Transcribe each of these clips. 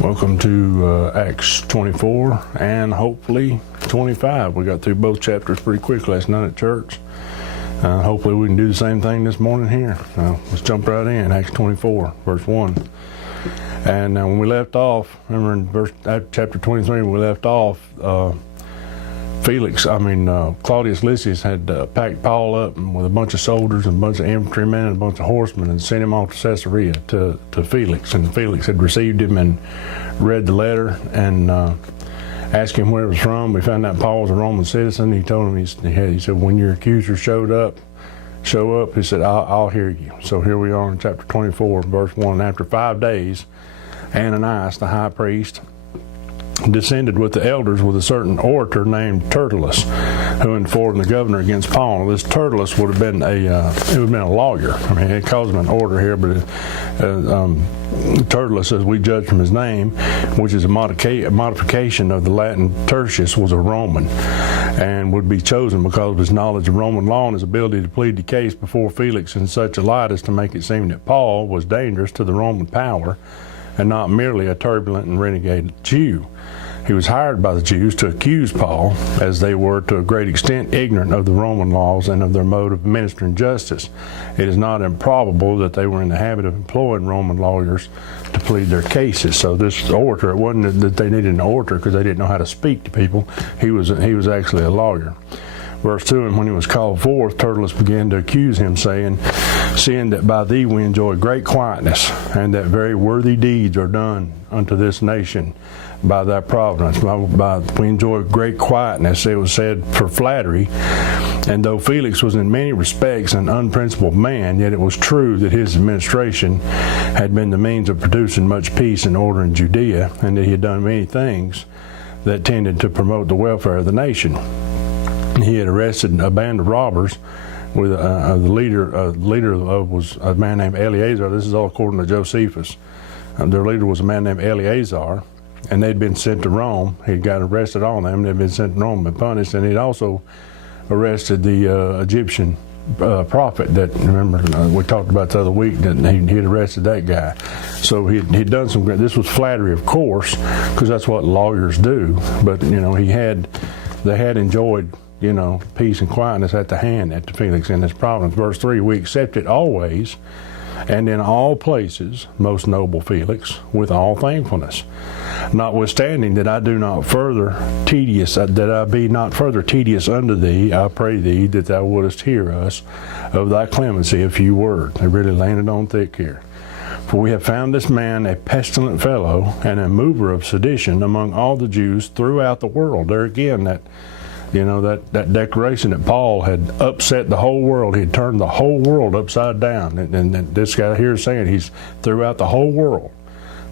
Welcome to Acts 24 and hopefully 25. We got through both chapters pretty quick last night at church. Hopefully we can do the same thing this morning here. Let's jump right in. Acts 24, verse 1. And when we left off, remember in chapter 23, we left off, Claudius Lysias had packed Paul up with a bunch of soldiers and a bunch of infantrymen and a bunch of horsemen and sent him off to Caesarea to Felix. And Felix had received him and read the letter and asked him where it was from. We found out Paul was a Roman citizen. He told him, he said, when your accuser show up, he said, I'll hear you. So here we are in chapter 24, verse 1. After 5 days, Ananias, the high priest, descended with the elders with a certain orator named Tertullus, who informed the governor against Paul. This Tertullus would have been a lawyer. I mean, it calls him an orator here, but Tertullus, as we judge from his name, which is a modification of the Latin Tertius, was a Roman, and would be chosen because of his knowledge of Roman law and his ability to plead the case before Felix in such a light as to make it seem that Paul was dangerous to the Roman power and not merely a turbulent and renegade Jew. He was hired by the Jews to accuse Paul, as they were to a great extent ignorant of the Roman laws and of their mode of administering justice. It is not improbable that they were in the habit of employing Roman lawyers to plead their cases. So this orator, it wasn't that they needed an orator because they didn't know how to speak to people. He was actually a lawyer. Verse 2, and when he was called forth, Tertullus began to accuse him, saying, seeing that by thee we enjoy great quietness, and that very worthy deeds are done unto this nation by thy providence. We enjoy great quietness, it was said, for flattery. And though Felix was in many respects an unprincipled man, yet it was true that his administration had been the means of producing much peace and order in Judea, and that he had done many things that tended to promote the welfare of the nation. He had arrested a band of robbers with the leader was a man named Eleazar. This is all according to Josephus. Their leader was a man named Eleazar, and they'd been sent to Rome. He got arrested, all of them. They'd been sent to Rome and punished, and he'd also arrested the Egyptian prophet that, remember, we talked about the other week, that he'd arrested that guy. So he'd done some great, this was flattery, of course, because that's what lawyers do, but, they had enjoyed peace and quietness at the hand at Felix in his province. Verse 3, we accept it always and in all places, most noble Felix, with all thankfulness. Notwithstanding that I be not further tedious unto thee, I pray thee that thou wouldest hear us of thy clemency a few words. They really landed on thick here. For we have found this man a pestilent fellow and a mover of sedition among all the Jews throughout the world. There again, that declaration that Paul had upset the whole world. He had turned the whole world upside down. And this guy here is saying he's throughout the whole world.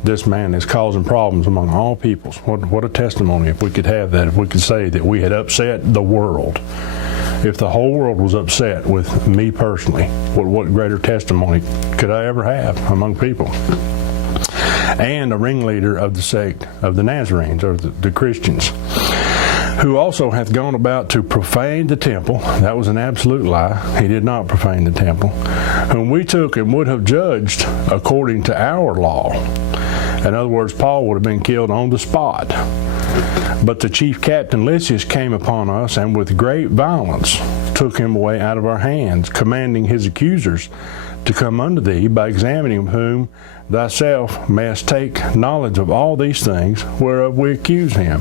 This man is causing problems among all peoples. What a testimony if we could have that, if we could say that we had upset the world. If the whole world was upset with me personally, what greater testimony could I ever have among people? And a ringleader of the sect of the Nazarenes, or the Christians, who also hath gone about to profane the temple. That was an absolute lie. He did not profane the temple. Whom we took and would have judged according to our law. In other words, Paul would have been killed on the spot. But the chief captain Lysias came upon us, and with great violence took him away out of our hands, commanding his accusers to come unto thee, by examining whom thyself mayest take knowledge of all these things whereof we accuse him.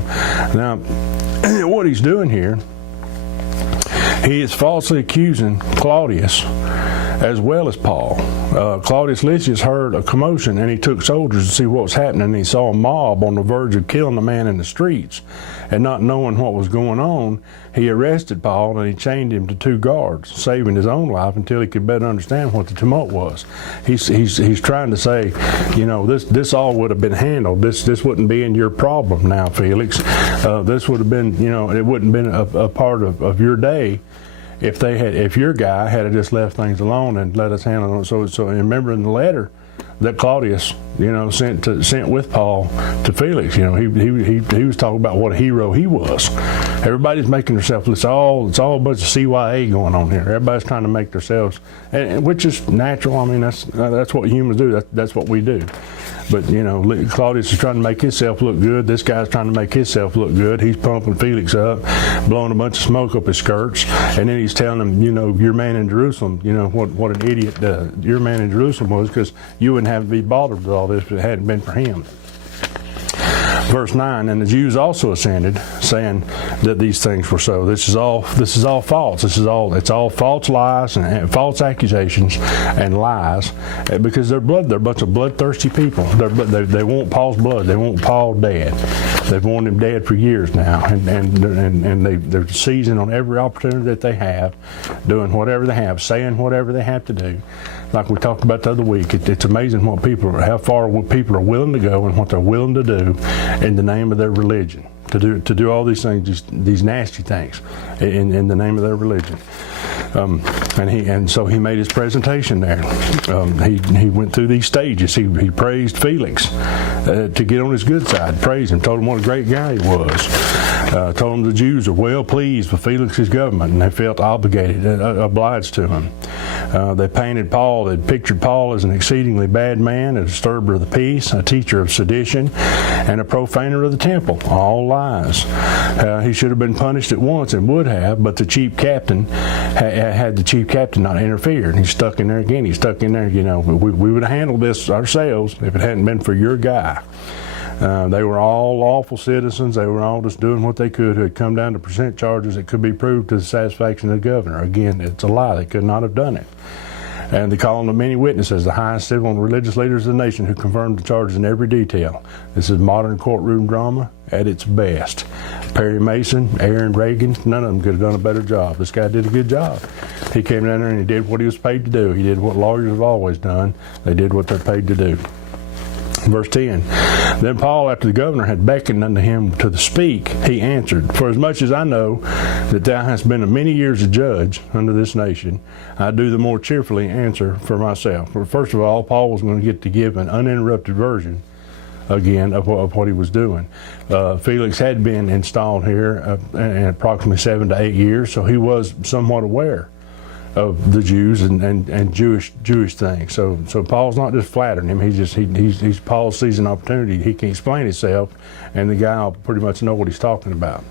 Now, what he's doing here, he is falsely accusing Claudius as well as Paul. Claudius Lysias heard a commotion, and he took soldiers to see what was happening, and he saw a mob on the verge of killing a man in the streets. And not knowing what was going on, he arrested Paul and he chained him to 2 guards, saving his own life until he could better understand what the tumult was. He's trying to say, this all would have been handled. This wouldn't be in your problem now, Felix. This would have been, it wouldn't have been a part of your day if your guy had just left things alone and let us handle it. So remember in the letter that Claudius, sent with Paul to Felix, he was talking about what a hero he was. Everybody's making themselves, it's all a bunch of CYA going on here. Everybody's trying to make themselves, and which is natural. I mean, that's what humans do. That's what we do. But Claudius is trying to make himself look good. This guy's trying to make himself look good. He's pumping Felix up, blowing a bunch of smoke up his skirts, and then he's telling him, your man in Jerusalem, what an idiot your man in Jerusalem was, because you wouldn't have to be bothered with all this if it hadn't been for him. Verse 9, and the Jews also assented, saying that these things were so. This is all false. It's all false lies and false accusations and lies, because they're a bunch of bloodthirsty people. They want Paul's blood. They want Paul dead. They've wanted him dead for years now, and they're seizing on every opportunity that they have, doing whatever they have, saying whatever they have to do. Like we talked about the other week, it's amazing how far people are willing to go and what they're willing to do in the name of their religion. To do all these things, these nasty things, in the name of their religion. And so he made his presentation there. He went through these stages. He praised Felix to get on his good side. Praised him. Told him what a great guy he was. Told him the Jews are well pleased with Felix's government, and they felt obligated, obliged to him. They painted Paul. They pictured Paul as an exceedingly bad man, a disturber of the peace, a teacher of sedition, and a profaner of the temple. All lies. He should have been punished at once, and would have, but the chief captain had the chief captain not interfered. He's stuck in there again. He's stuck in there. We would have handled this ourselves if it hadn't been for your guy. They were all lawful citizens. They were all just doing what they could. Who had come down to present charges that could be proved to the satisfaction of the governor. Again, it's a lie. They could not have done it. And they called them many witnesses, the highest civil and religious leaders of the nation, who confirmed the charges in every detail. This is modern courtroom drama at its best. Perry Mason, Aaron Reagan, none of them could have done a better job. This guy did a good job. He came down there and he did what he was paid to do. He did what lawyers have always done. They did what they're paid to do. Verse 10, then Paul, after the governor had beckoned unto him to speak, he answered, for as much as I know that thou hast been a many years a judge unto this nation, I do the more cheerfully answer for myself. First of all, Paul was going to get to give an uninterrupted version again of what he was doing. Felix had been installed here in approximately 7 to 8 years, so he was somewhat aware of the Jews and Jewish things. So Paul's not just flattering him. He's Paul sees an opportunity. He can explain himself, and the guy will pretty much know what he's talking about.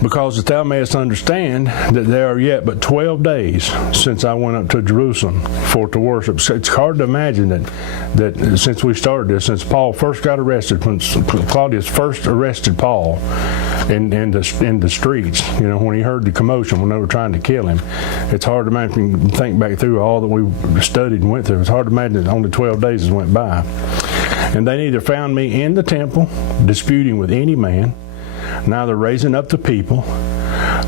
Because that thou mayest understand that there are yet but 12 days since I went up to Jerusalem for to worship. So it's hard to imagine that since we started this, since Paul first got arrested, when Claudius first arrested Paul in the streets, when he heard the commotion when they were trying to kill him, it's hard to imagine, think back through all that we studied and went through. It's hard to imagine that only 12 days has went by. And they neither found me in the temple disputing with any man, neither raising up the people,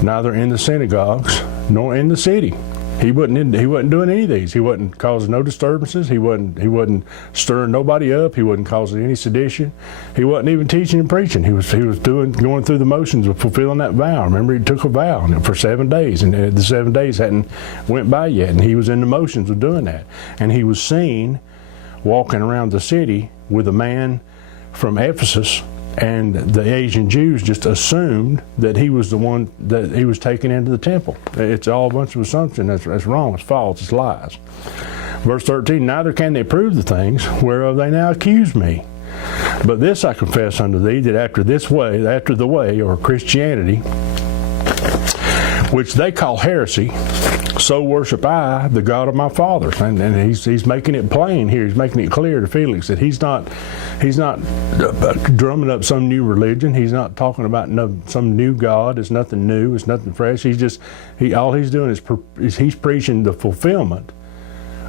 neither in the synagogues, nor in the city. He wasn't doing any of these. He wasn't causing no disturbances. He wasn't stirring nobody up. He wasn't causing any sedition. He wasn't even teaching and preaching. He was going through the motions of fulfilling that vow. Remember, he took a vow for 7 days, and the 7 days hadn't went by yet, and he was in the motions of doing that. And he was seen walking around the city with a man from Ephesus. And the Asian Jews just assumed that he was the one that he was taken into the temple. It's all a bunch of assumption. That's wrong. It's false. It's lies. Verse 13, neither can they prove the things whereof they now accuse me. But this I confess unto thee, that after the way, or Christianity, which they call heresy, so worship I the God of my fathers. And he's making it plain here. He's making it clear to Felix that he's not drumming up some new religion. He's not talking about some new God. It's nothing new. It's nothing fresh. All he's doing is he's preaching the fulfillment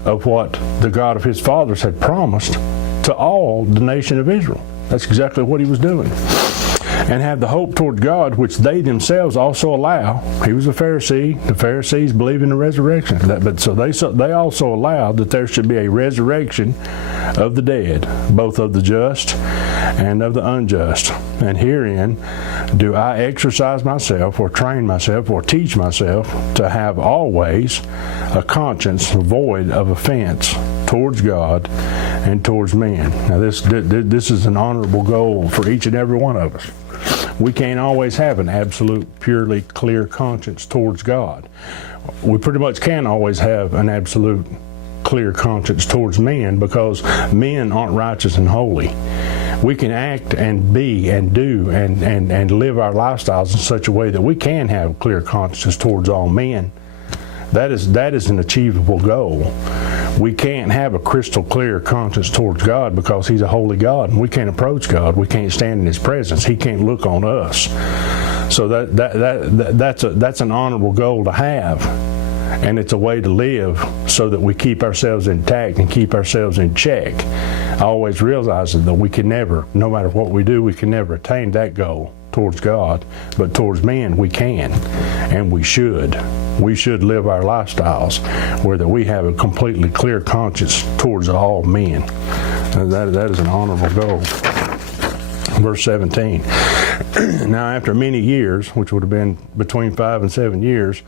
of what the God of his fathers had promised to all the nation of Israel. That's exactly what he was doing. And have the hope toward God, which they themselves also allow. He was a Pharisee. The Pharisees believe in the resurrection. So they also allowed that there should be a resurrection of the dead, both of the just and of the unjust. And herein do I exercise myself, or train myself, or teach myself to have always a conscience void of offense towards God and towards men. Now this is an honorable goal for each and every one of us. We can't always have an absolute, purely clear conscience towards God. We pretty much can always have an absolute clear conscience towards men because men aren't righteous and holy. We can act and be and do and live our lifestyles in such a way that we can have clear conscience towards all men. That is an achievable goal. We can't have a crystal clear conscience towards God because He's a holy God, and we can't approach God. We can't stand in His presence. He can't look on us. So that's an honorable goal to have, and it's a way to live so that we keep ourselves intact and keep ourselves in check. Always realizing that we can never, no matter what we do, we can never attain that goal towards God, but towards men we can, and we should. We should live our lifestyles where that we have a completely clear conscience towards all men. That is an honorable goal. Verse 17. Now after many years, which would have been between 5 and 7 years,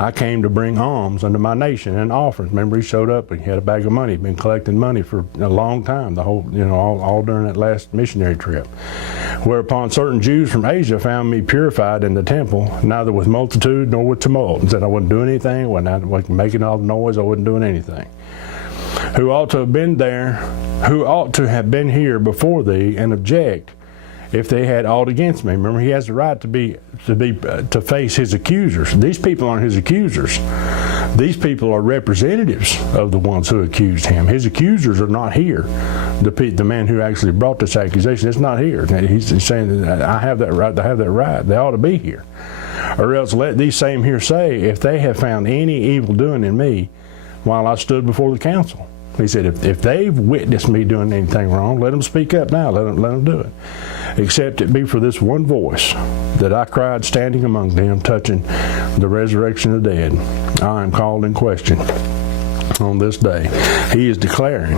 I came to bring alms unto my nation and offerings. Remember, he showed up and he had a bag of money. He'd been collecting money for a long time, the whole, all during that last missionary trip. Whereupon certain Jews from Asia found me purified in the temple, neither with multitude nor with tumult, and said I wasn't doing anything, wasn't making all the noise, I wasn't doing anything. Who ought to have been there, who ought to have been here before thee, and object if they had aught against me. Remember, he has the right to face his accusers. These people aren't his accusers. These people are representatives of the ones who accused him. His accusers are not here. The man who actually brought this accusation is not here. He's saying that I have that right to have that right. They ought to be here. Or else let these same here say, if they have found any evil doing in me while I stood before the council. He said, if they've witnessed me doing anything wrong, let them speak up now. Let them do it. Except it be for this one voice that I cried standing among them, touching the resurrection of the dead. I am called in question on this day. He is declaring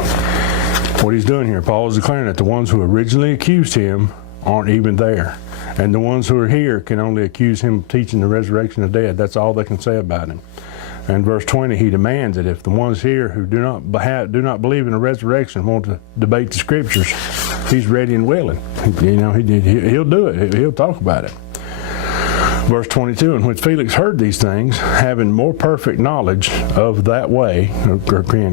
what he's doing here. Paul is declaring that the ones who originally accused him aren't even there. And the ones who are here can only accuse him of teaching the resurrection of the dead. That's all they can say about him. And verse 20, he demands that if the ones here who do not believe in the resurrection want to debate the scriptures, he's ready and willing. He'll do it. He'll talk about it. Verse 22, and when Felix heard these things, having more perfect knowledge of that way, or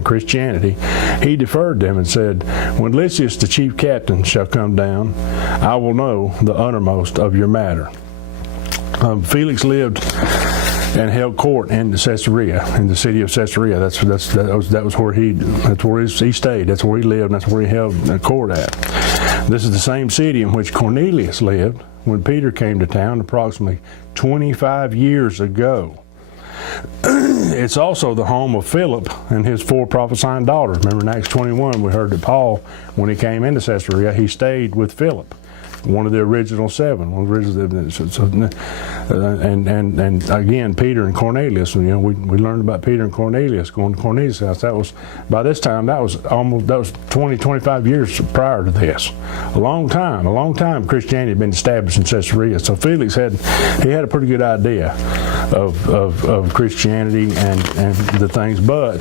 Christianity, he deferred them and said, when Lysias the chief captain shall come down, I will know the uttermost of your matter. Felix lived and held court in Caesarea, in the city of Caesarea. That was where he stayed. That's where he lived. And that's where he held court at. This is the same city in which Cornelius lived when Peter came to town approximately 25 years ago. It's also the home of Philip and his 4 prophesying daughters. Remember in Acts 21, we heard that Paul, when he came into Caesarea, he stayed with Philip, one of the original 7. And again, Peter and Cornelius. We learned about Peter and Cornelius going to Cornelius' house. That was, by this time, that was 20, 25 years prior to this. A long time Christianity had been established in Caesarea. So Felix had a pretty good idea of Christianity and the things, but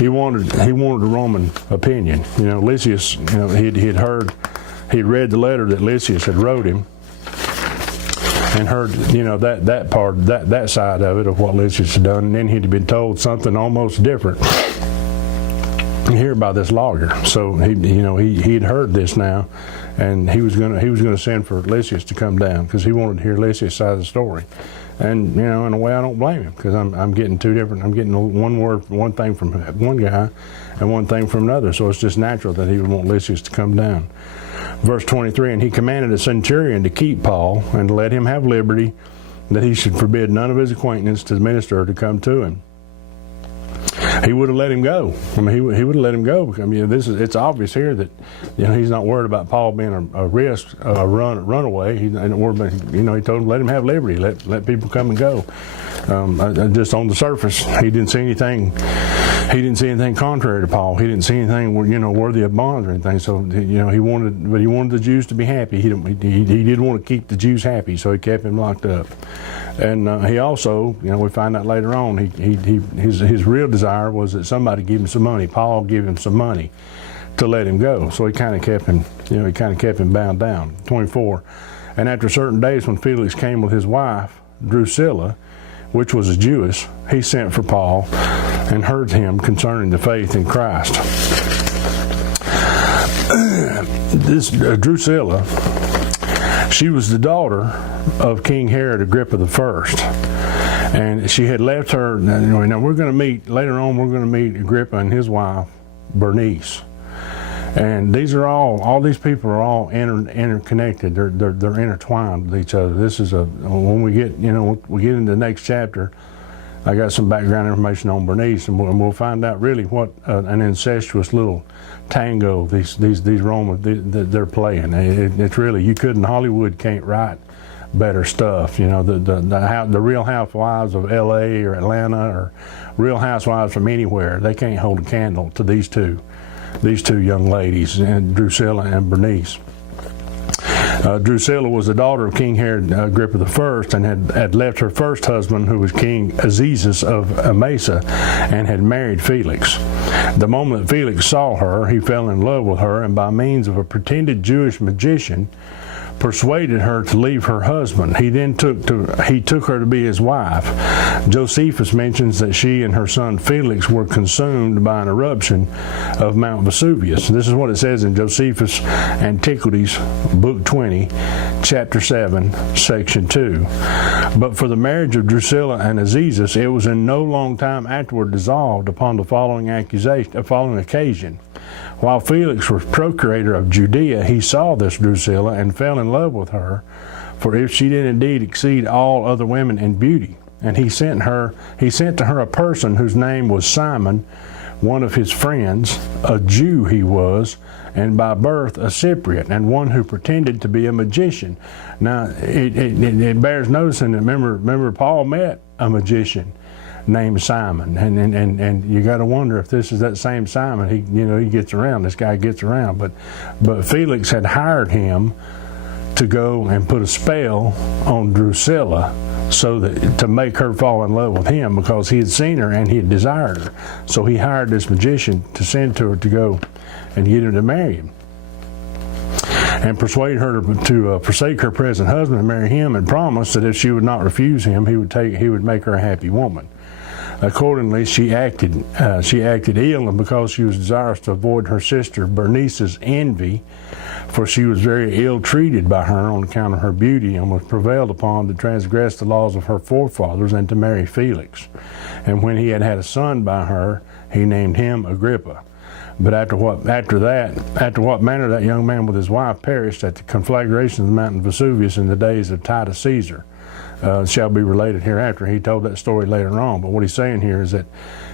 he wanted a Roman opinion. Lysias, he'd read the letter that Lysias had wrote him, and heard, that part, that side of it, of what Lysias had done, and then he'd been told something almost different here by this lawyer. So he'd heard this now, and he was gonna send for Lysias to come down because he wanted to hear Lysias' side of the story. And in a way, I don't blame him because I'm getting two different. I'm getting one thing from one guy, and one thing from another. So it's just natural that he would want Lysias to come down. Verse 23, and he commanded a centurion to keep Paul and to let him have liberty, that he should forbid none of his acquaintance to minister to come to him. He would have let him go. He would have let him go. It's obvious here that he's not worried about Paul being a risk, a runaway. He ain't worried about, he told him let him have liberty, let people come and go. Just on the surface, he didn't see anything. He didn't see anything contrary to Paul. He didn't see anything worthy of bonds or anything. So he wanted the Jews to be happy. He did want to keep the Jews happy, so he kept him locked up. And he also, we find out later on, his real desire was that somebody give him some money. Paul gave him some money to let him go. So he kind of kept him, bound down. 24. And after certain days, when Felix came with his wife Drusilla, which was a Jewess, he sent for Paul and heard him concerning the faith in Christ. This Drusilla, she was the daughter of King Herod Agrippa I. And she had left her, now we're going to meet, later on we're going to meet Agrippa and his wife, Bernice. And these are all these people are all interconnected. They're intertwined with each other. This is when we get into the next chapter, I got some background information on Bernice, and we'll find out really what an incestuous little tango these Romans they're playing. It's really, Hollywood can't write better stuff. The Real Housewives of L.A. or Atlanta or Real Housewives from anywhere, they can't hold a candle to these two young ladies, and Drusilla and Bernice. Drusilla was the daughter of King Herod Agrippa I and had left her first husband, who was King Azizus of Emesa, and had married Felix. The moment that Felix saw her, he fell in love with her, and by means of a pretended Jewish magician, persuaded her to leave her husband. He then took her to be his wife. Josephus mentions that she and her son Felix were consumed by an eruption of Mount Vesuvius. This is what it says in Josephus' Antiquities, Book 20, Chapter 7, Section 2. But for the marriage of Drusilla and Azizus, it was in no long time afterward dissolved upon the following occasion. While Felix was procurator of Judea, he saw this Drusilla and fell in love with her, for if she did indeed exceed all other women in beauty. And he sent to her a person whose name was Simon, one of his friends, a Jew he was, and by birth a Cypriot, and one who pretended to be a magician. Now, it bears noticing that remember Paul met a magician named Simon, and you got to wonder if this is that same Simon. He gets around. This guy gets around, but Felix had hired him to go and put a spell on Drusilla, so that to make her fall in love with him, because he had seen her and he had desired her. So he hired this magician to send to her to go and get her to marry him, and persuade her to forsake her present husband and marry him, and promise that if she would not refuse him, he would make her a happy woman. Accordingly, she acted ill, and because she was desirous to avoid her sister Bernice's envy, for she was very ill treated by her on account of her beauty, and was prevailed upon to transgress the laws of her forefathers and to marry Felix. And when he had a son by her, he named him Agrippa. But after what manner that young man with his wife perished at the conflagration of the mountain Vesuvius in the days of Titus Caesar, shall be related hereafter. He told that story later on, but what he's saying here is that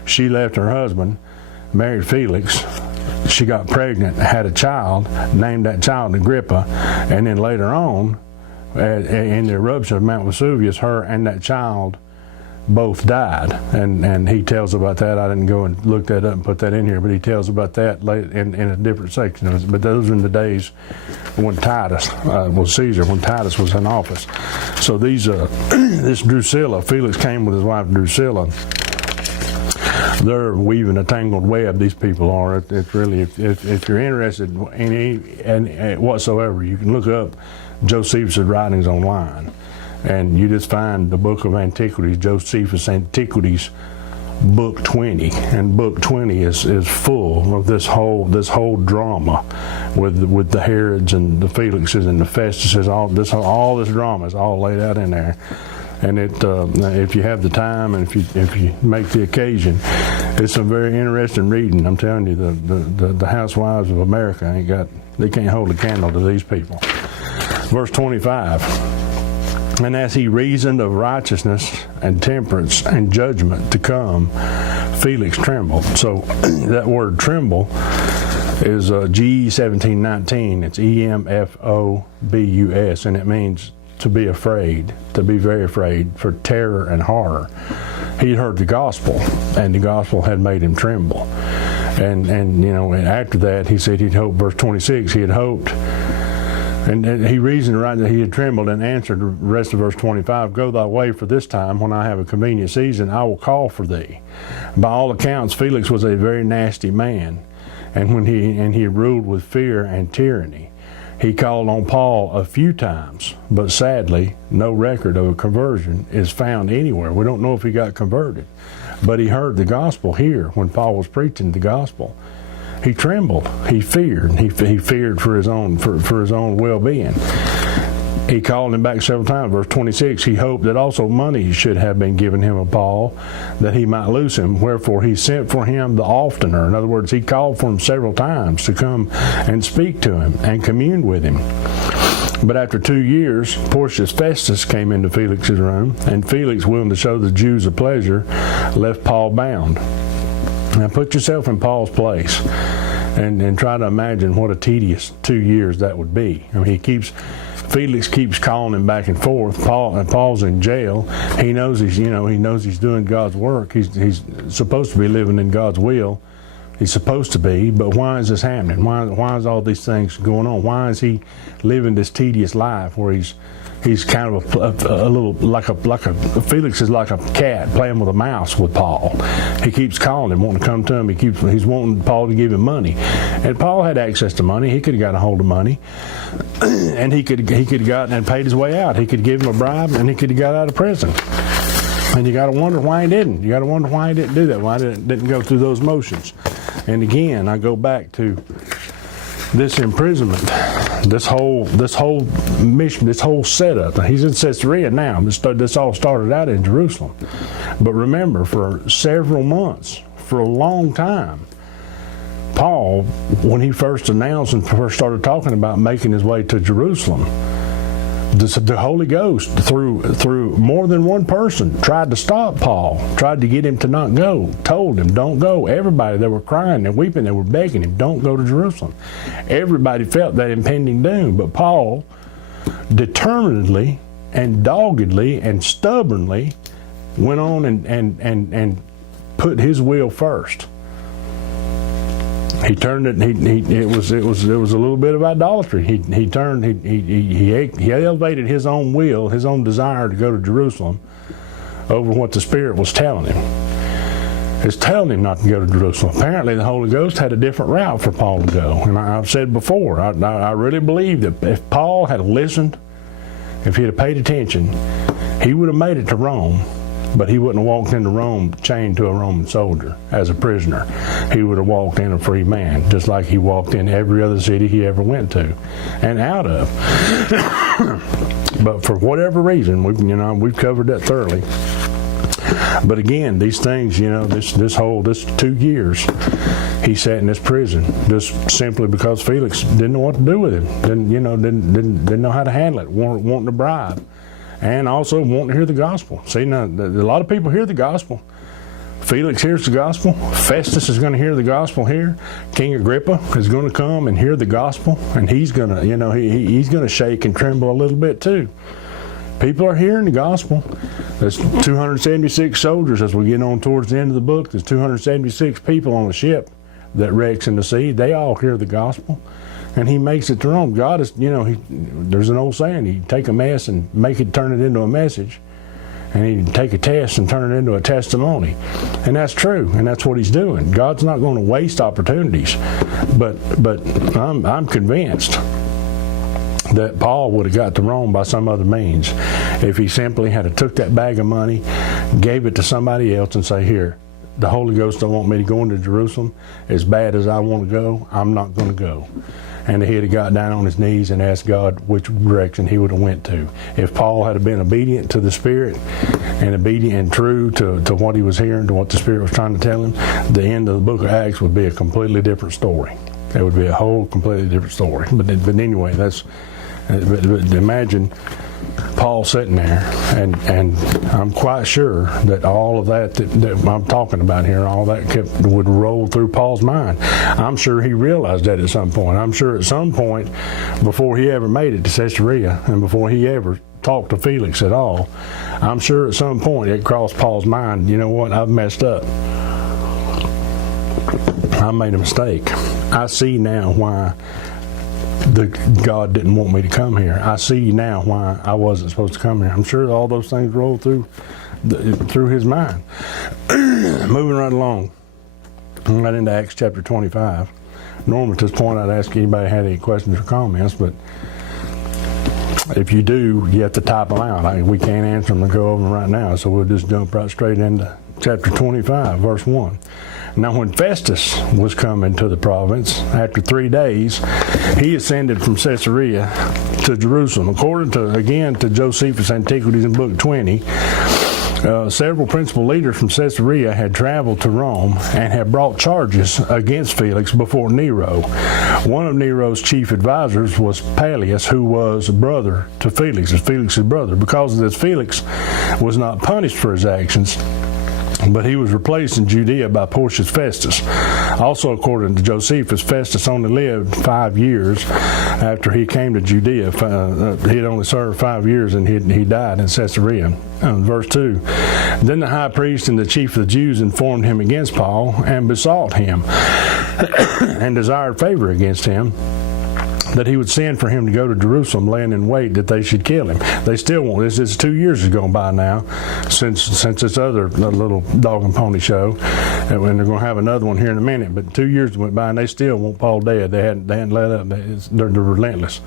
she left her husband, married Felix, she got pregnant, had a child, named that child Agrippa, and then later on, in the eruption of Mount Vesuvius, her and that child both died, and he tells about that. I didn't go and look that up and put that in here, but he tells about that in a different section of it. But those are in the days when Titus was Caesar, when Titus was in office. So this Drusilla, Felix came with his wife Drusilla. They're weaving a tangled web, these people are. It's really, if you're interested in any whatsoever, you can look up Josephus' writings online, and you just find the Book of Antiquities, Josephus' Antiquities, Book 20, and Book 20 is full of this whole drama with the Herods and the Felixes and the Festuses. All this drama is all laid out in there. And if you have the time and if you make the occasion, it's some very interesting reading. I'm telling you, the housewives of America they can't hold a candle to these people. Verse 25. And as he reasoned of righteousness and temperance and judgment to come, Felix trembled. So that word tremble is GE 1719. It's EMFOBUS, and it means to be afraid, to be very afraid, for terror and horror. He'd heard the gospel, and the gospel had made him tremble. And after that, he said he'd hoped, verse 26, he had hoped, and he reasoned right that he had trembled, and answered, the rest of verse 25, go thy way, for this time, when I have a convenient season, I will call for thee. By all accounts, Felix was a very nasty man, and he ruled with fear and tyranny. He called on Paul a few times, but sadly, no record of a conversion is found anywhere. We don't know if he got converted, but he heard the gospel here when Paul was preaching the gospel. He trembled. He feared. He feared for his own well-being. He called him back several times. Verse 26, he hoped that also money should have been given him of Paul, that he might loose him. Wherefore he sent for him the oftener. In other words, he called for him several times to come and speak to him and commune with him. But after 2 years, Porcius Festus came into Felix's room, and Felix, willing to show the Jews a pleasure, left Paul bound. Now put yourself in Paul's place and try to imagine what a tedious 2 years that would be. I mean, Felix keeps calling him back and forth. Paul's in jail. He knows he's doing God's work. He's supposed to be living in God's will. He's supposed to be, but why is this happening? Why is all these things going on? Why is he living this tedious life where he's kind of a little like a Felix is like a cat playing with a mouse with Paul. He keeps calling him, wanting to come to him. He's wanting Paul to give him money, and Paul had access to money. He could have got a hold of money, and he could have gotten and paid his way out. He could give him a bribe, and he could have got out of prison. And you got to wonder why he didn't. You got to wonder why he didn't do that. Why didn't go through those motions. And again, I go back to this imprisonment, this whole mission, this whole setup. He's in Caesarea now. This all started out in Jerusalem. But remember, for several months, for a long time, Paul, when he first announced and first started talking about making his way to Jerusalem, the Holy Ghost, through more than one person, tried to stop Paul, tried to get him to not go, told him, don't go. Everybody, they were crying and weeping, they were begging him, don't go to Jerusalem. Everybody felt that impending doom, but Paul determinedly and doggedly and stubbornly went on and put his will first. He turned it. It was a little bit of idolatry. He elevated his own will, his own desire to go to Jerusalem over what the Spirit was telling him. It's telling him not to go to Jerusalem. Apparently, the Holy Ghost had a different route for Paul to go. And I've said before, I really believe that if Paul had listened, if he'd have paid attention, he would have made it to Rome. But he wouldn't have walked into Rome chained to a Roman soldier as a prisoner. He would have walked in a free man, just like he walked in every other city he ever went to and out of. But for whatever reason, we've covered that thoroughly. But again, these things, this 2 years, he sat in this prison just simply because Felix didn't know what to do with him. Didn't know how to handle it. Wanting to bribe. And also wanting to hear the gospel. See, now, a lot of people hear the gospel. Felix hears the gospel. Festus is going to hear the gospel here. King Agrippa is going to come and hear the gospel, and he's going to, he's going to shake and tremble a little bit too. People are hearing the gospel. There's 276 soldiers as we get on towards the end of the book. There's 276 people on the ship that wrecks in the sea. They all hear the gospel. And he makes it to Rome. God is, there's an old saying, he take a mess and turn it into a message. And he take a test and turn it into a testimony. And that's true, and that's what he's doing. God's not going to waste opportunities. But I'm convinced that Paul would have got to Rome by some other means if he simply had took that bag of money, gave it to somebody else and say, here, the Holy Ghost don't want me to go into Jerusalem. As bad as I want to go, I'm not going to go. And he'd have got down on his knees and asked God which direction he would have went to. If Paul had been obedient to the Spirit and obedient and true to what he was hearing, to what the Spirit was trying to tell him, the end of the book of Acts would be a completely different story. It would be a whole completely different story. But anyway, but imagine Paul sitting there, and I'm quite sure that all of that I'm talking about here, all that would roll through Paul's mind. I'm sure he realized that at some point. I'm sure at some point before he ever made it to Caesarea and before he ever talked to Felix at all, I'm sure at some point it crossed Paul's mind, you know what, I've messed up. I made a mistake. I see now why God didn't want me to come here. I see now why I wasn't supposed to come here. I'm sure all those things rolled through his mind. Moving right along, right into Acts chapter 25, Normally at this point I'd ask anybody had any questions or comments, but if you do, you have to type them out. We can't answer them and go over them right now, so we'll just jump right straight into chapter 25, verse 1. Now when Festus was coming to the province, after 3 days, he ascended from Caesarea to Jerusalem. According to Josephus' Antiquities in Book 20, several principal leaders from Caesarea had traveled to Rome and had brought charges against Felix before Nero. One of Nero's chief advisors was Pallius, who was brother to Felix, Felix's brother. Because of this, Felix was not punished for his actions, but he was replaced in Judea by Porcius Festus. Also, according to Josephus, Festus only lived 5 years after he came to Judea. He had only served 5 years, and he died in Caesarea. Verse 2, then the high priest and the chief of the Jews informed him against Paul and besought him and desired favor against him, that he would send for him to go to Jerusalem, laying in wait that they should kill him. They still won't. This is 2 years has gone by now since this other little dog and pony show, and they're going to have another one here in a minute. But 2 years went by and they still want Paul dead. They hadn't let up. They're relentless.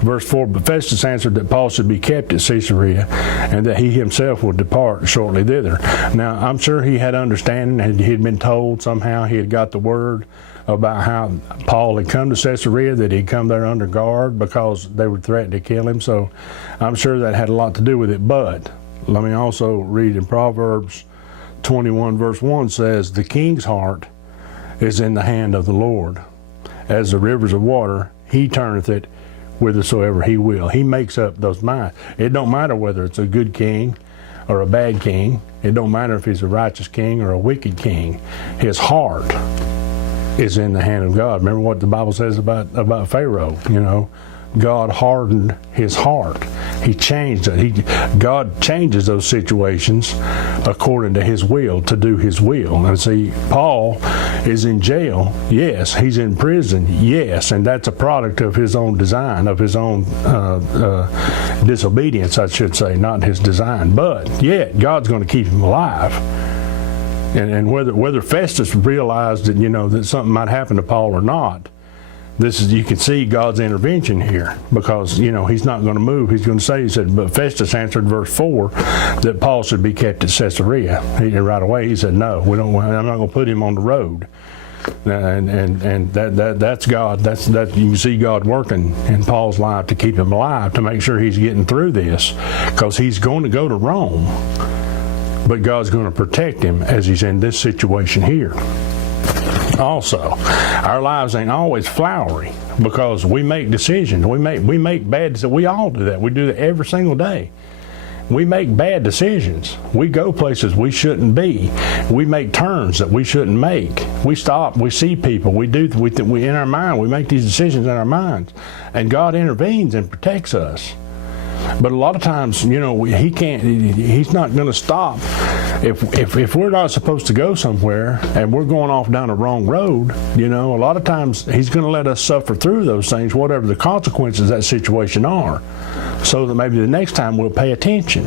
Verse 4, but Festus answered that Paul should be kept at Caesarea, and that he himself would depart shortly thither. Now I'm sure he had understanding, and he had been told somehow. He had got the word about how Paul had come to Caesarea, that he'd come there under guard because they would threaten to kill him. So I'm sure that had a lot to do with it. But let me also read in Proverbs 21 verse 1 says, the king's heart is in the hand of the Lord. As the rivers of water, he turneth it whithersoever he will. He makes up those minds. It don't matter whether it's a good king or a bad king. It don't matter if he's a righteous king or a wicked king. His heart is in the hand of God. Remember what the Bible says about Pharaoh, God hardened his heart. He changed it. God changes those situations according to his will, to do his will. And see, Paul is in jail, yes. He's in prison, yes. And that's a product of his own design, of his own disobedience, I should say, not his design. But yet, God's going to keep him alive. And whether Festus realized that that something might happen to Paul or not, you can see God's intervention here, because he's not going to move. He's going to say, he said, but Festus answered, verse 4, that Paul should be kept at Caesarea. Right away he said, no, I'm not going to put him on the road. And that's God. That's you can see God working in Paul's life to keep him alive, to make sure he's getting through this, because he's going to go to Rome. But God's going to protect him as he's in this situation here. Also, our lives ain't always flowery, because we make decisions. We make bad decisions. We all do that. We do that every single day. We make bad decisions. We go places we shouldn't be. We make turns that we shouldn't make. We stop. We see people. We in our mind. We make these decisions in our minds, and God intervenes and protects us. But a lot of times, he can't. He's not going to stop if we're not supposed to go somewhere and we're going off down the wrong road. A lot of times he's going to let us suffer through those things, whatever the consequences of that situation are, so that maybe the next time we'll pay attention.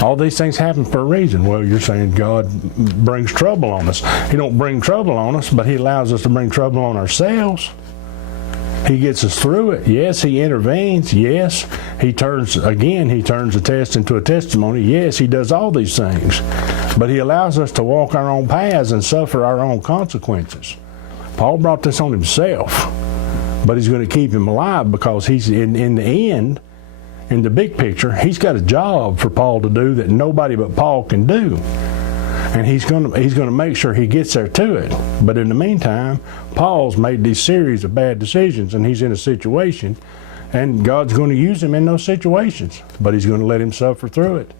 All these things happen for a reason. Well, you're saying God brings trouble on us. He don't bring trouble on us, but he allows us to bring trouble on ourselves. He gets us through it. Yes, he intervenes. Yes, he turns a test into a testimony. Yes, he does all these things. But he allows us to walk our own paths and suffer our own consequences. Paul brought this on himself, but he's going to keep him alive, because he's in the end, in the big picture, he's got a job for Paul to do that nobody but Paul can do. And he's going to make sure he gets there to it. But in the meantime, Paul's made these series of bad decisions, and he's in a situation, and God's going to use him in those situations, but he's going to let him suffer through it.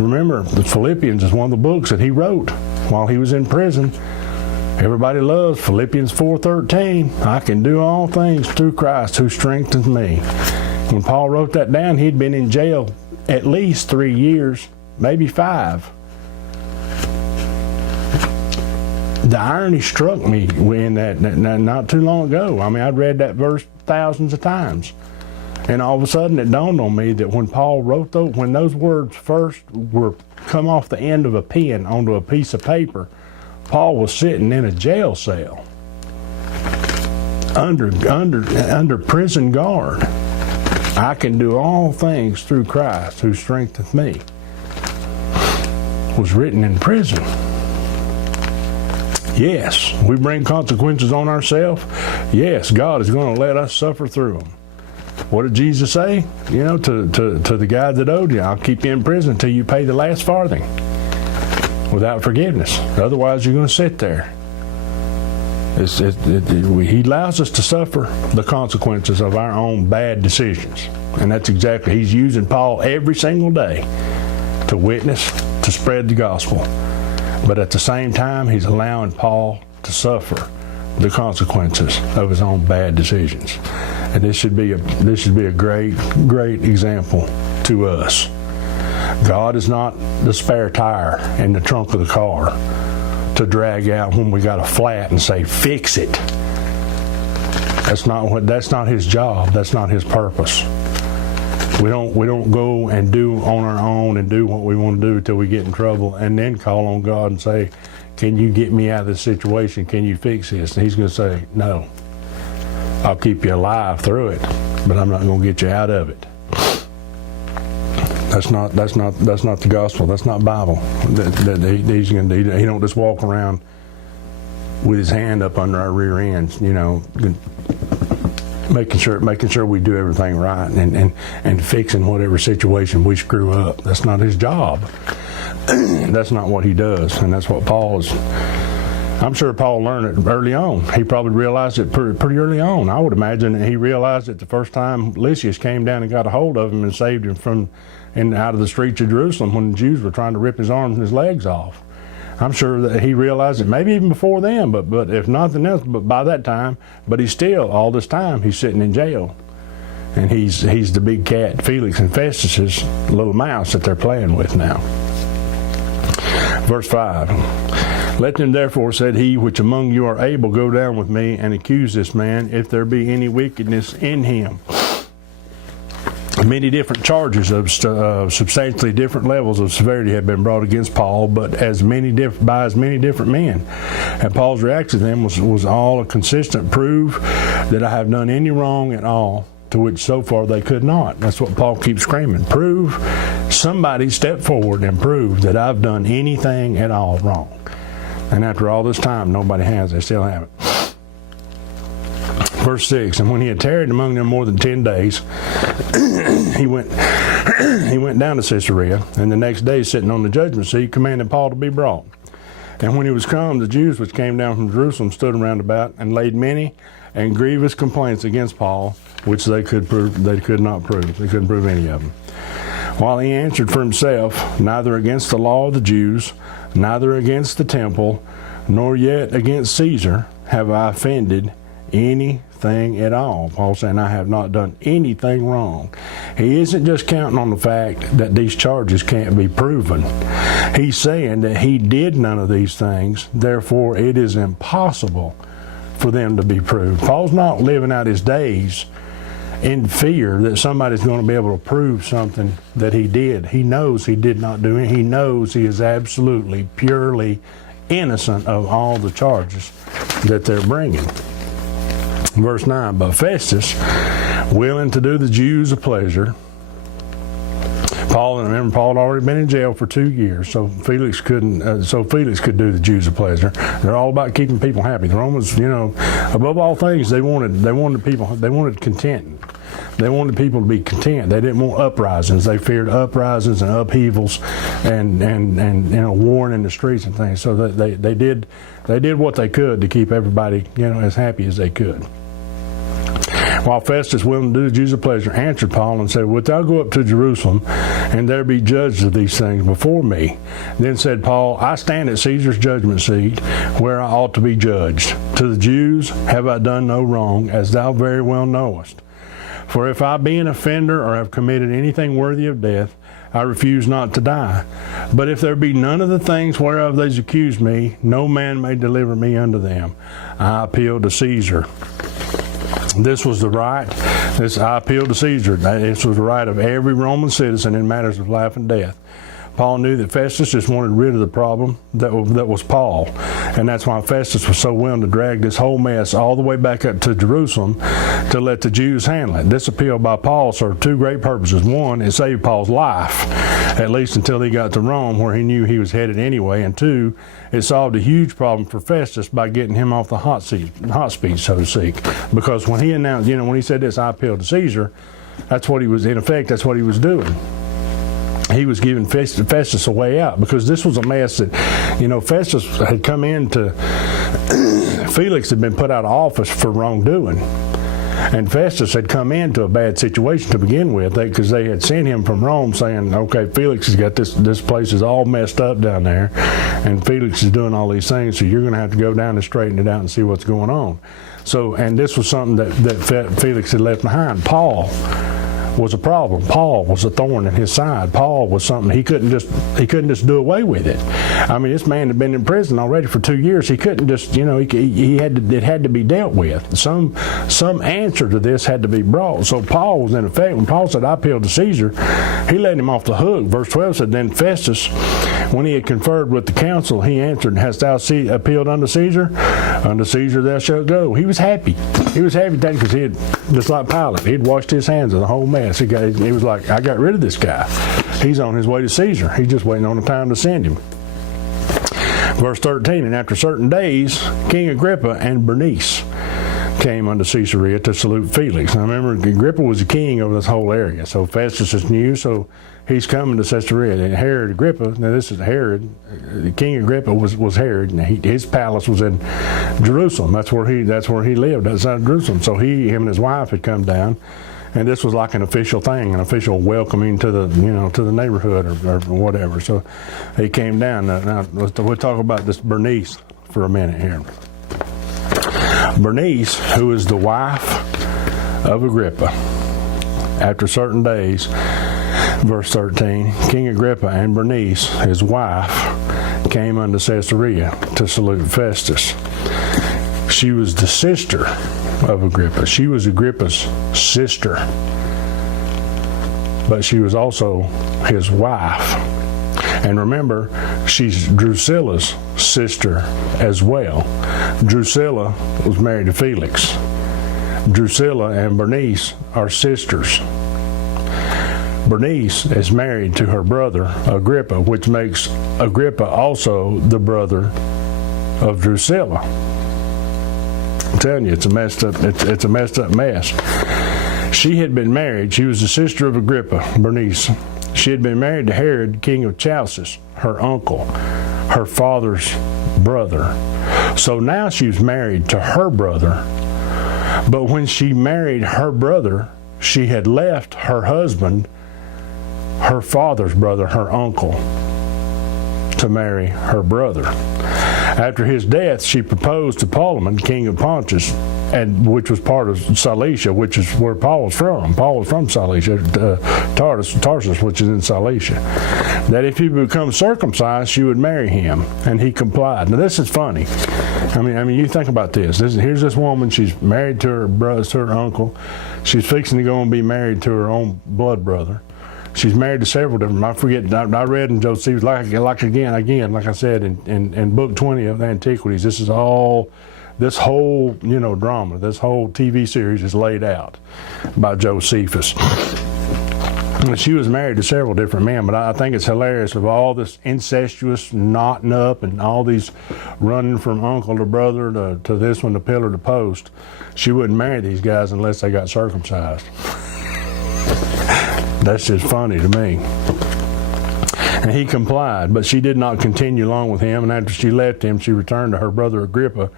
Remember, the Philippians is one of the books that he wrote while he was in prison. Everybody loves Philippians 4:13. I can do all things through Christ who strengthens me. When Paul wrote that down, he'd been in jail at least 3 years, maybe 5. The irony struck me in that not too long ago. I mean, I'd read that verse thousands of times. And all of a sudden it dawned on me that when Paul wrote those, when those words first were come off the end of a pen onto a piece of paper, Paul was sitting in a jail cell. under prison guard. I can do all things through Christ who strengtheneth me. Was written in prison. Yes, we bring consequences on ourselves. Yes, God is going to let us suffer through them. What did Jesus say? You know, to the guy that owed you, I'll keep you in prison until you pay the last farthing without forgiveness. Otherwise, you're going to sit there. He allows us to suffer the consequences of our own bad decisions. And that's exactly, he's using Paul every single day to witness, to spread the gospel. But at the same time, he's allowing Paul to suffer the consequences of his own bad decisions. And this should be a great example to us. God is not the spare tire in the trunk of the car to drag out when we got a flat and say, fix it. That's not his job. That's not his purpose. We don't go and do on our own and do what we want to do till we get in trouble and then call on God and say, can you get me out of this situation? Can you fix this? And he's going to say, no. I'll keep you alive through it, but I'm not going to get you out of it. That's not the gospel. That's not Bible. He's going to. He don't just walk around with his hand up under our rear ends, you know, making sure we do everything right and fixing whatever situation we screw up. That's not his job. That's not what he does, and that's what Paul is. I'm sure Paul learned it early on. He probably realized it pretty early on. I would imagine that he realized it the first time Lysias came down and got a hold of him and saved him from out of the streets of Jerusalem when the Jews were trying to rip his arms and his legs off. I'm sure that he realized it maybe even before then, but if nothing else, but by that time, but he's still, all this time, he's sitting in jail. And he's the big cat, Felix and Festus's little mouse that they're playing with now. Verse 5. Let them therefore, said he, which among you are able, go down with me and accuse this man, if there be any wickedness in him. Many different charges of substantially different levels of severity have been brought against Paul, but by as many different men. And Paul's reaction to them was all a consistent proof that I have done any wrong at all, to which so far they could not. That's what Paul keeps screaming. Prove, somebody step forward and prove that I've done anything at all wrong. And after all this time, nobody has. They still haven't. Verse 6, and when he had tarried among them more than 10 days, he went down to Caesarea, and the next day, sitting on the judgment seat, commanded Paul to be brought. And when he was come, the Jews which came down from Jerusalem stood around about, and laid many and grievous complaints against Paul, which they could not prove. They couldn't prove any of them. While he answered for himself, neither against the law of the Jews, neither against the temple, nor yet against Caesar have I offended anything at all. Paul saying, I have not done anything wrong. He isn't just counting on the fact that these charges can't be proven. He's saying that he did none of these things, therefore it is impossible for them to be proved. Paul's not living out his days in fear that somebody's going to be able to prove something that he did. He knows he did not do it. He knows he is absolutely, purely innocent of all the charges that they're bringing. Verse 9, but Festus, willing to do the Jews a pleasure, Paul had already been in jail for 2 years, so Felix could do the Jews a pleasure. They're all about keeping people happy. The Romans, above all things, they wanted content. They wanted people to be content. They didn't want uprisings. They feared uprisings and upheavals and warring in the streets and things. So they did what they could to keep everybody as happy as they could. While Festus, willing to do the Jews a pleasure, answered Paul and said, wilt thou go up to Jerusalem, and there be judged of these things before me? Then said Paul, I stand at Caesar's judgment seat, where I ought to be judged. To the Jews have I done no wrong, as thou very well knowest. For if I be an offender or have committed anything worthy of death, I refuse not to die. But if there be none of the things whereof they accuse me, no man may deliver me unto them. I appeal to Caesar. This was the right. I appeal to Caesar. This was the right of every Roman citizen in matters of life and death. Paul knew that Festus just wanted rid of the problem that was Paul. And that's why Festus was so willing to drag this whole mess all the way back up to Jerusalem to let the Jews handle it. This appeal by Paul served two great purposes. One, it saved Paul's life, at least until he got to Rome, where he knew he was headed anyway. And two, it solved a huge problem for Festus by getting him off the hot seat, so to speak. Because when he announced, when he said this, I appeal to Caesar, that's what he was, in effect, that's what he was doing. He was giving Festus a way out, because this was a mess that, Festus had come into, Felix had been put out of office for wrongdoing. And Festus had come into a bad situation to begin with, because they had sent him from Rome saying, okay, Felix has got this place is all messed up down there, and Felix is doing all these things, so you're going to have to go down and straighten it out and see what's going on. So, and this was something that Felix had left behind. Paul was a problem. Paul was a thorn in his side. Paul was something he couldn't just do away with it. I mean, this man had been in prison already for 2 years. He couldn't just, it had to be dealt with. Some answer to this had to be brought. So Paul was in effect, when Paul said, I appeal to Caesar, he let him off the hook. Verse 12 said, then Festus, when he had conferred with the council, he answered, hast thou appealed unto Caesar? Unto Caesar thou shalt go. He was happy. He was happy because he had, just like Pilate, he'd washed his hands of the whole mess. He was like, I got rid of this guy. He's on his way to Caesar. He's just waiting on the time to send him. Verse 13, and after certain days, King Agrippa and Bernice came unto Caesarea to salute Felix. Now remember, Agrippa was the king of this whole area. So Festus is new, so he's coming to Caesarea. And Herod Agrippa, now this is Herod, King Agrippa was Herod, and his palace was in Jerusalem. That's where he lived, outside of Jerusalem. So him and his wife had come down. And this was like an official thing, an official welcoming to the, to the neighborhood or whatever. So he came down. Now we'll talk about this Bernice for a minute here. Bernice, who is the wife of Agrippa, after certain days, verse 13, King Agrippa and Bernice, his wife, came unto Caesarea to salute Festus. She was the sister of Agrippa. She was Agrippa's sister, but she was also his wife. And remember, she's Drusilla's sister as well. Drusilla was married to Felix. Drusilla and Bernice are sisters. Bernice is married to her brother Agrippa, which makes Agrippa also the brother of Drusilla. I'm telling you, it's a messed up mess. She had been married. She was the sister of Agrippa, Bernice. She had been married to Herod, king of Chalcis, her uncle, her father's brother. So now she was married to her brother. But when she married her brother, she had left her husband, her father's brother, her uncle, to marry her brother. After his death, she proposed to Ptolemy, king of Pontus, which was part of Cilicia, which is where Paul was from. Paul was from Cilicia, Tarsus, which is in Cilicia. That if he would become circumcised, she would marry him, and he complied. Now this is funny. I mean, you think about this. Here's this woman. She's married to her brother, to her uncle. She's fixing to go and be married to her own blood brother. She's married to several different. I read in Josephus, like I said, in book 20 of the Antiquities. This whole drama, this whole TV series is laid out by Josephus. She was married to several different men, but I think it's hilarious of all this incestuous knotting up and all these running from uncle to brother to this one, to pillar to post. She wouldn't marry these guys unless they got circumcised. That's just funny to me. And he complied, but she did not continue long with him, and after she left him, she returned to her brother Agrippa,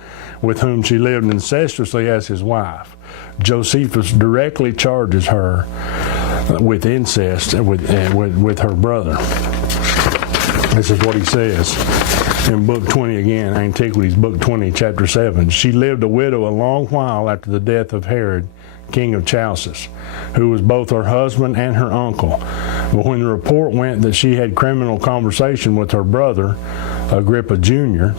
with whom she lived incestuously as his wife. Josephus directly charges her with incest with her brother. This is what he says in book 20 again, Antiquities, book 20, chapter 7. She lived a widow a long while after the death of Herod, king of Chalcis, who was both her husband and her uncle. But when the report went that she had criminal conversation with her brother, Agrippa Jr.,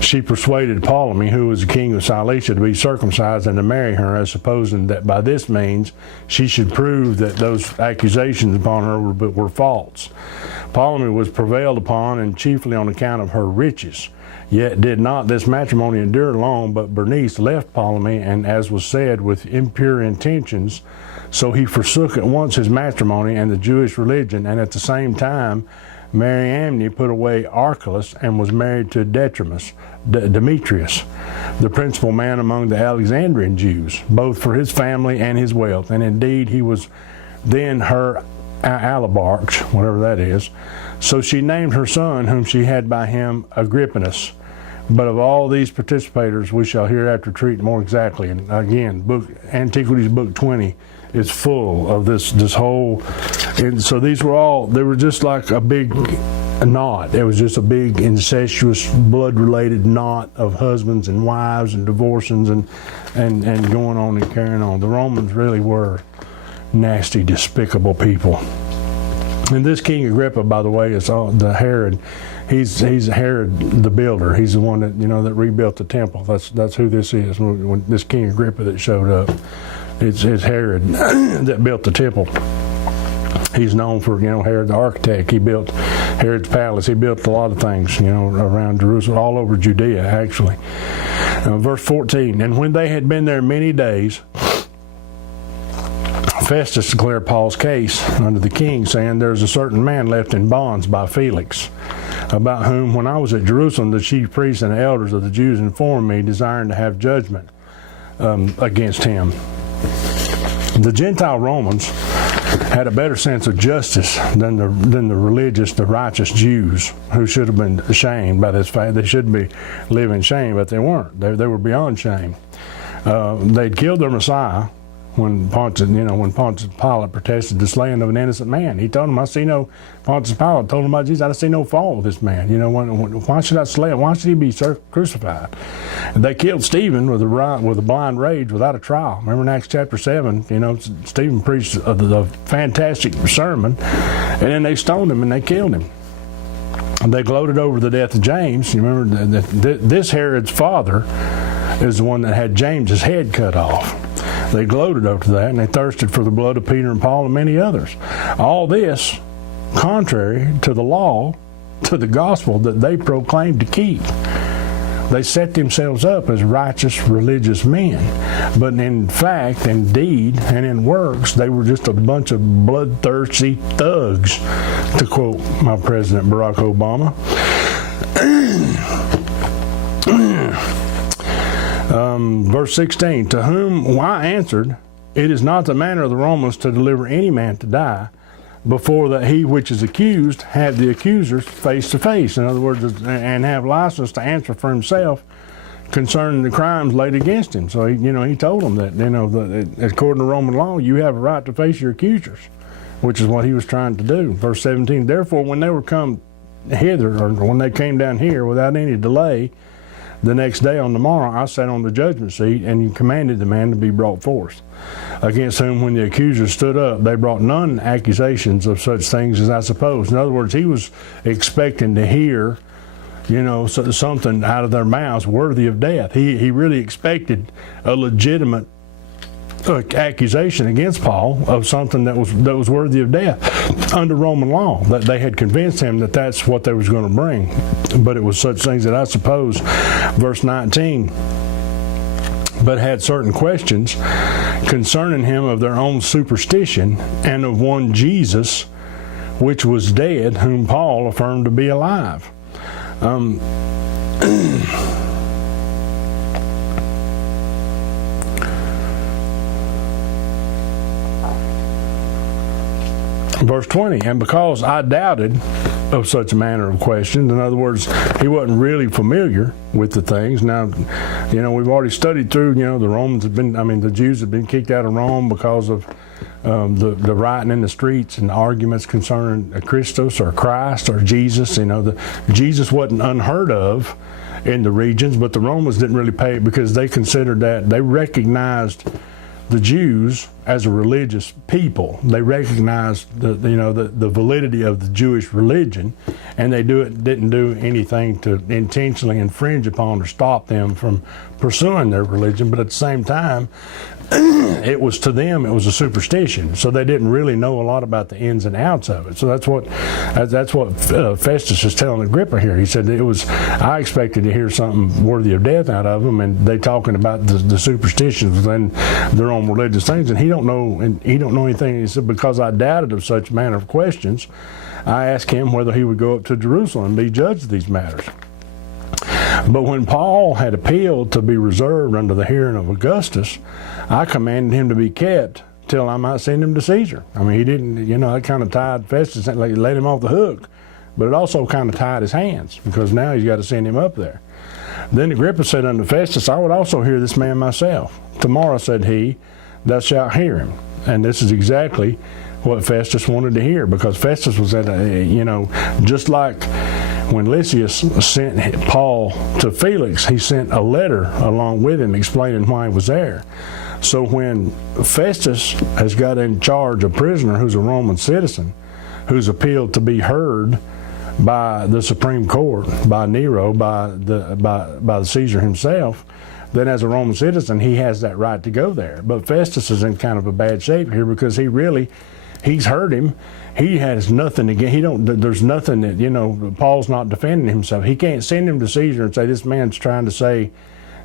she persuaded Ptolemy, who was the king of Cilicia, to be circumcised and to marry her, as supposing that by this means she should prove that those accusations upon her were false. Ptolemy was prevailed upon, and chiefly on account of her riches. Yet did not this matrimony endure long, but Bernice left Ptolemy, and as was said, with impure intentions. So he forsook at once his matrimony and the Jewish religion, and at the same time Mariamne put away Archelaus and was married to Demetrius, the principal man among the Alexandrian Jews, both for his family and his wealth. And indeed he was then her alabarch, whatever that is. So she named her son, whom she had by him, Agrippinus. But of all these participators we shall hereafter treat more exactly. And again, Antiquities Book 20 is full of this whole, and so they were just like a big knot. It was just a big incestuous, blood-related knot of husbands and wives and divorcings and going on and carrying on. The Romans really were nasty, despicable people. And this King Agrippa, by the way, is the Herod. He's Herod the builder. He's the one that that rebuilt the temple. That's who this is. When this King Agrippa that showed up, it's Herod that built the temple. He's known for Herod the architect. He built Herod's palace. He built a lot of things around Jerusalem, all over Judea actually. Verse 14. And when they had been there many days, Festus declared Paul's case unto the king, saying, There is a certain man left in bonds by Felix, about whom, when I was at Jerusalem, the chief priests and elders of the Jews informed me, desiring to have judgment against him. The Gentile Romans had a better sense of justice than the religious, the righteous Jews, who should have been ashamed by this fact. They should be living shame, but they weren't. They were beyond shame. They'd killed their Messiah. When Pontius Pilate protested the slaying of an innocent man, he told him, Pontius Pilate told him about Jesus, I see no fault with this man. Why should I slay him? Why should he be crucified? And they killed Stephen with a blind rage without a trial. Remember in Acts chapter 7, Stephen preached a fantastic sermon, and then they stoned him and they killed him. And they gloated over the death of James. You remember this Herod's father is the one that had James's head cut off. They gloated over that, and they thirsted for the blood of Peter and Paul and many others. All this contrary to the law, to the gospel that they proclaimed to keep. They set themselves up as righteous religious men. But in fact, in deed, and in works, they were just a bunch of bloodthirsty thugs, to quote my President Barack Obama. Verse 16, to whom I answered, It is not the manner of the Romans to deliver any man to die, before that he which is accused have the accusers face to face. In other words, and have license to answer for himself concerning the crimes laid against him. So he told them that according to Roman law, you have a right to face your accusers, which is what he was trying to do. Verse 17, therefore when they were come hither, or when they came down here without any delay, the next day on the morrow I sat on the judgment seat, and you commanded the man to be brought forth, against whom when the accusers stood up, they brought none accusations of such things as I supposed. In other words, he was expecting to hear, something out of their mouths worthy of death. He really expected a legitimate accusation against Paul of something that was worthy of death under Roman law. That they had convinced him that that's what they was going to bring, but it was such things that I suppose. Verse 19, but had certain questions concerning him of their own superstition, and of one Jesus, which was dead, whom Paul affirmed to be alive. Verse 20, and because I doubted of such a manner of questions, in other words, he wasn't really familiar with the things. Now, we've already studied through, the Romans have been, the Jews have been kicked out of Rome because of the rioting in the streets and the arguments concerning Christos or Christ or Jesus. Jesus wasn't unheard of in the regions, but the Romans didn't really pay it because they considered that, they recognized the Jews as a religious people. They recognized the validity of the Jewish religion, and they didn't do anything to intentionally infringe upon or stop them from pursuing their religion. But at the same time, it was a superstition, so they didn't really know a lot about the ins and outs of it. So that's what Festus is telling Agrippa here. He said I expected to hear something worthy of death out of them, and they talking about the superstitions and their own religious things, and he don't know anything. He said, because I doubted of such manner of questions, I asked him whether he would go up to Jerusalem and be judged of these matters. But when Paul had appealed to be reserved under the hearing of Augustus, I commanded him to be kept till I might send him to Caesar. I mean, he didn't, that kind of tied Festus, let him off the hook, but it also kind of tied his hands, because now he's got to send him up there. Then Agrippa said unto Festus, I would also hear this man myself. Tomorrow, said he, thou shalt hear him. And this is exactly what Festus wanted to hear, because Festus was at just like when Lysias sent Paul to Felix, he sent a letter along with him explaining why he was there. So when Festus has got in charge a prisoner who's a Roman citizen, who's appealed to be heard by the Supreme Court, by Nero, by the Caesar himself, then as a Roman citizen, he has that right to go there. But Festus is in kind of a bad shape here, because he's heard him. He has nothing again. There's nothing that, Paul's not defending himself. He can't send him to Caesar and say, this man's trying to say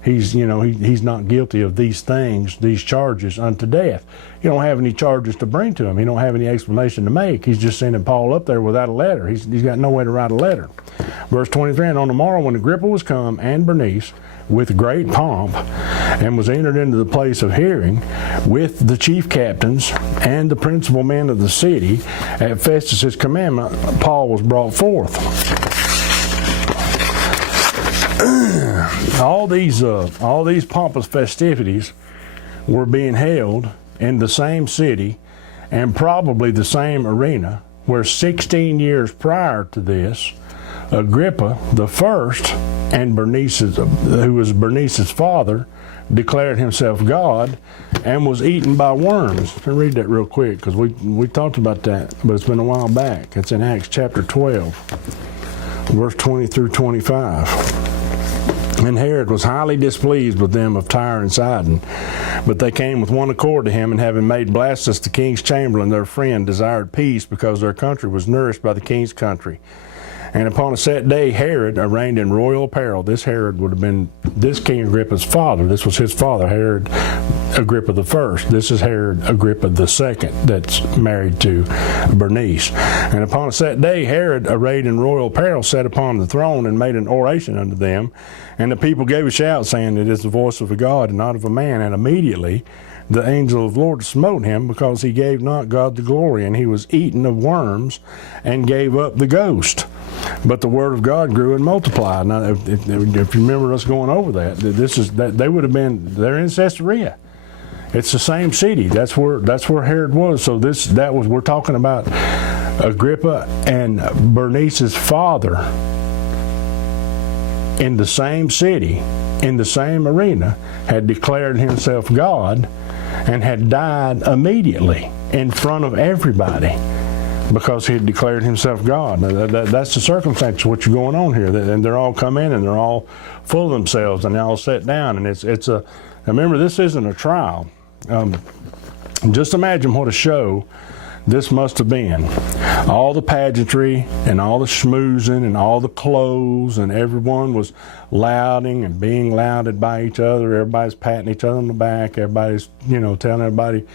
he's not guilty of these things, these charges unto death. You don't have any charges to bring to him. You don't have any explanation to make. He's just sending Paul up there without a letter. He's got no way to write a letter. Verse 23, and on the morrow when Agrippa was come, and Bernice, with great pomp, and was entered into the place of hearing with the chief captains and the principal men of the city, at Festus's commandment, Paul was brought forth. All these pompous festivities were being held in the same city and probably the same arena where 16 years prior to this, Agrippa the first, and who was Bernice's father, declared himself God and was eaten by worms. Let me read that real quick, because we talked about that, but it's been a while back. It's in Acts chapter 12, verse 20 through 25. And Herod was highly displeased with them of Tyre and Sidon. But they came with one accord to him, and having made Blastus the king's chamberlain their friend, desired peace, because their country was nourished by the king's country. And upon a set day, Herod, arrayed in royal apparel, this Herod would have been this King Agrippa's father. This was his father, Herod Agrippa the first. This is Herod Agrippa the second that's married to Bernice. And upon a set day, Herod, arrayed in royal apparel, sat upon the throne and made an oration unto them. And the people gave a shout, saying, it is the voice of a God and not of a man. And immediately the angel of the Lord smote him, because he gave not God the glory, and he was eaten of worms, and gave up the ghost. But the word of God grew and multiplied. Now, if you remember us going over that, they would have been, they're in Caesarea. It's the same city. That's where Herod was. So we're talking about Agrippa and Bernice's father in the same city, in the same arena, had declared himself God and had died immediately in front of everybody, because he had declared himself God. Now, that's the circumstance of what's going on here. And they're all come in and they're all full of themselves and they all sit down. And remember, this isn't a trial. Just imagine what a show this must have been. All the pageantry and all the schmoozing and all the clothes, and everyone was lauding and being lauded by each other. Everybody's patting each other on the back. Everybody's, telling everybody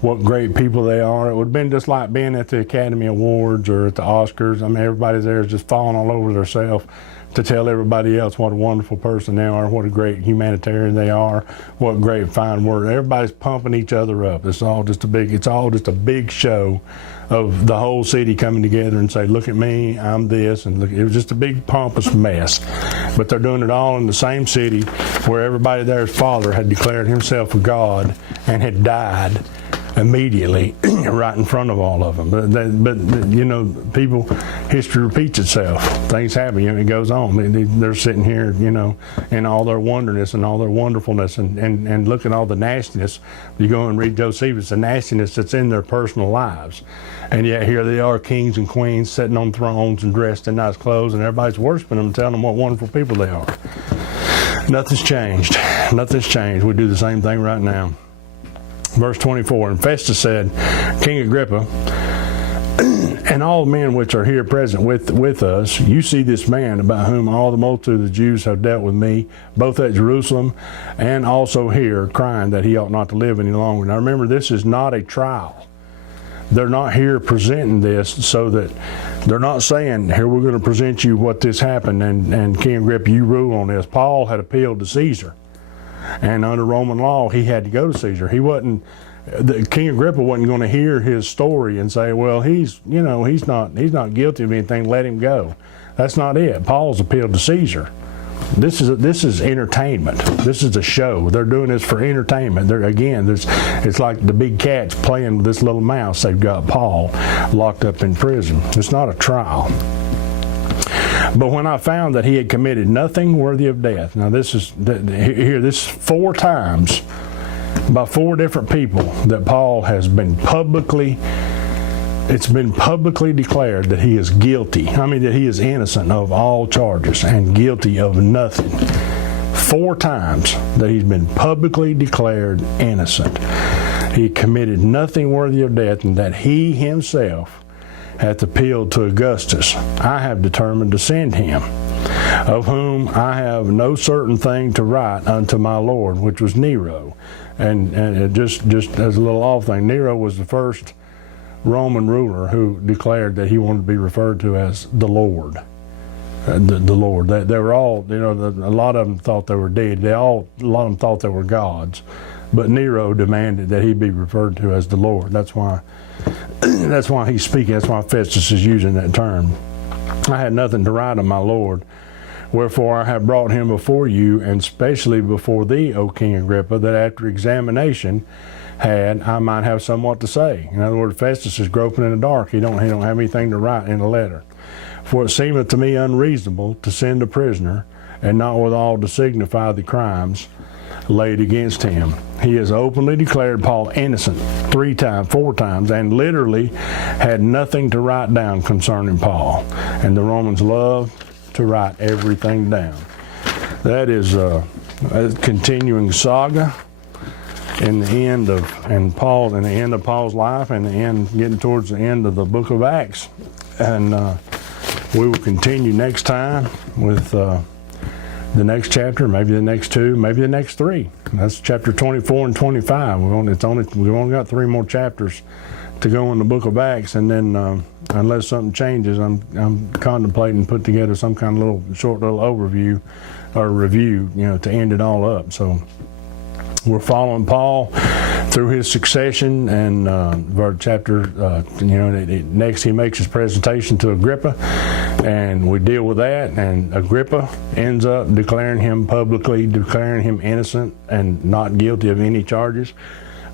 what great people they are. It would have been just like being at the Academy Awards or at the Oscars. I mean, everybody there is just falling all over themselves to tell everybody else what a wonderful person they are, what a great humanitarian they are, what great fine work. Everybody's pumping each other up. It's all just a big show of the whole city coming together and say, look at me, I'm this, and look, it was just a big pompous mess. But they're doing it all in the same city where everybody there's father had declared himself a God and had died immediately right in front of all of them. But you know, people, history repeats itself. Things happen, you know, it goes on. They're sitting here, you know, in all their wonderness and all their wonderfulness, and look at all the nastiness. You go and read Josephus, the nastiness that's in their personal lives. And yet here they are, kings and queens, sitting on thrones and dressed in nice clothes, and everybody's worshiping them, telling them what wonderful people they are. Nothing's changed. Nothing's changed. We do the same thing right now. Verse 24, and Festus said, King Agrippa, and all men which are here present with us, you see this man about whom all the multitude of the Jews have dealt with me, both at Jerusalem and also here, crying that he ought not to live any longer. Now remember, this is not a trial. They're not here presenting this so that they're not saying, here we're going to present you what this happened, and King Agrippa, you rule on this. Paul had appealed to Caesar. And under Roman law, he had to go to Caesar. King Agrippa wasn't going to hear his story and say, well, he's not guilty of anything, let him go. That's not it. Paul's appealed to Caesar. This is entertainment. This is a show. They're doing this for entertainment. It's like the big cats playing with this little mouse. They've got Paul locked up in prison. It's not a trial. But when I found that he had committed nothing worthy of death. Now this is 4 times by 4 different people that Paul has been publicly declared that he is guilty. That he is innocent of all charges and guilty of nothing. 4 times that he's been publicly declared innocent. He committed nothing worthy of death, and that he himself hath appealed to Augustus. I have determined to send him, of whom I have no certain thing to write unto my Lord, which was Nero. And just as a little off thing, Nero was the first Roman ruler who declared that he wanted to be referred to as the Lord. The Lord. They were all, a lot of them thought they were dead. A lot of them thought they were gods. But Nero demanded that he be referred to as the Lord. That's why he's speaking. That's why Festus is using that term. I had nothing to write on my Lord. Wherefore I have brought him before you, and specially before thee, O King Agrippa, that after examination I might have somewhat to say. In other words, Festus is groping in the dark. He don't have anything to write in a letter. For it seemeth to me unreasonable to send a prisoner, and not withal to signify the crimes laid against him. He has openly declared Paul innocent 4 times, and literally had nothing to write down concerning Paul. And the Romans love to write everything down. That is a continuing saga in the end of Paul's life, and getting towards the end of the book of Acts. And we will continue next time with the next chapter, maybe the next 2, maybe the next 3. That's chapter 24 and 25. We've only got 3 more chapters to go in the book of Acts, and then unless something changes, I'm contemplating put together some kind of short little overview or review, to end it all up. So we're following Paul through his succession, and chapter, next he makes his presentation to Agrippa, and we deal with that, and Agrippa ends up declaring him innocent and not guilty of any charges.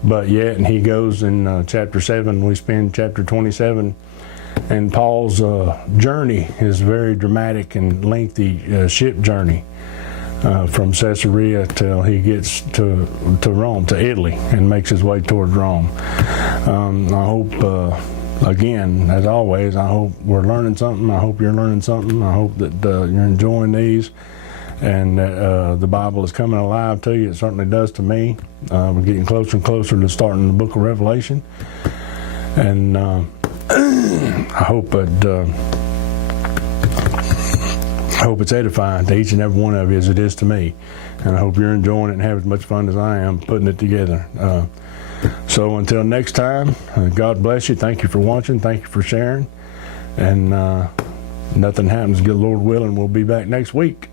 But yet, and he goes in chapter 7, we spend chapter 27, and Paul's journey, his very dramatic and lengthy ship journey, from Caesarea till he gets to Rome, to Italy, and makes his way towards Rome. I hope, again, as always, I hope we're learning something. I hope you're learning something. I hope that you're enjoying these, and that the Bible is coming alive to you. It certainly does to me. We're getting closer and closer to starting the book of Revelation, and I hope it's edifying to each and every one of you as it is to me. And I hope you're enjoying it and have as much fun as I am putting it together. So until next time, God bless you. Thank you for watching. Thank you for sharing. And nothing happens. Good Lord willing, we'll be back next week.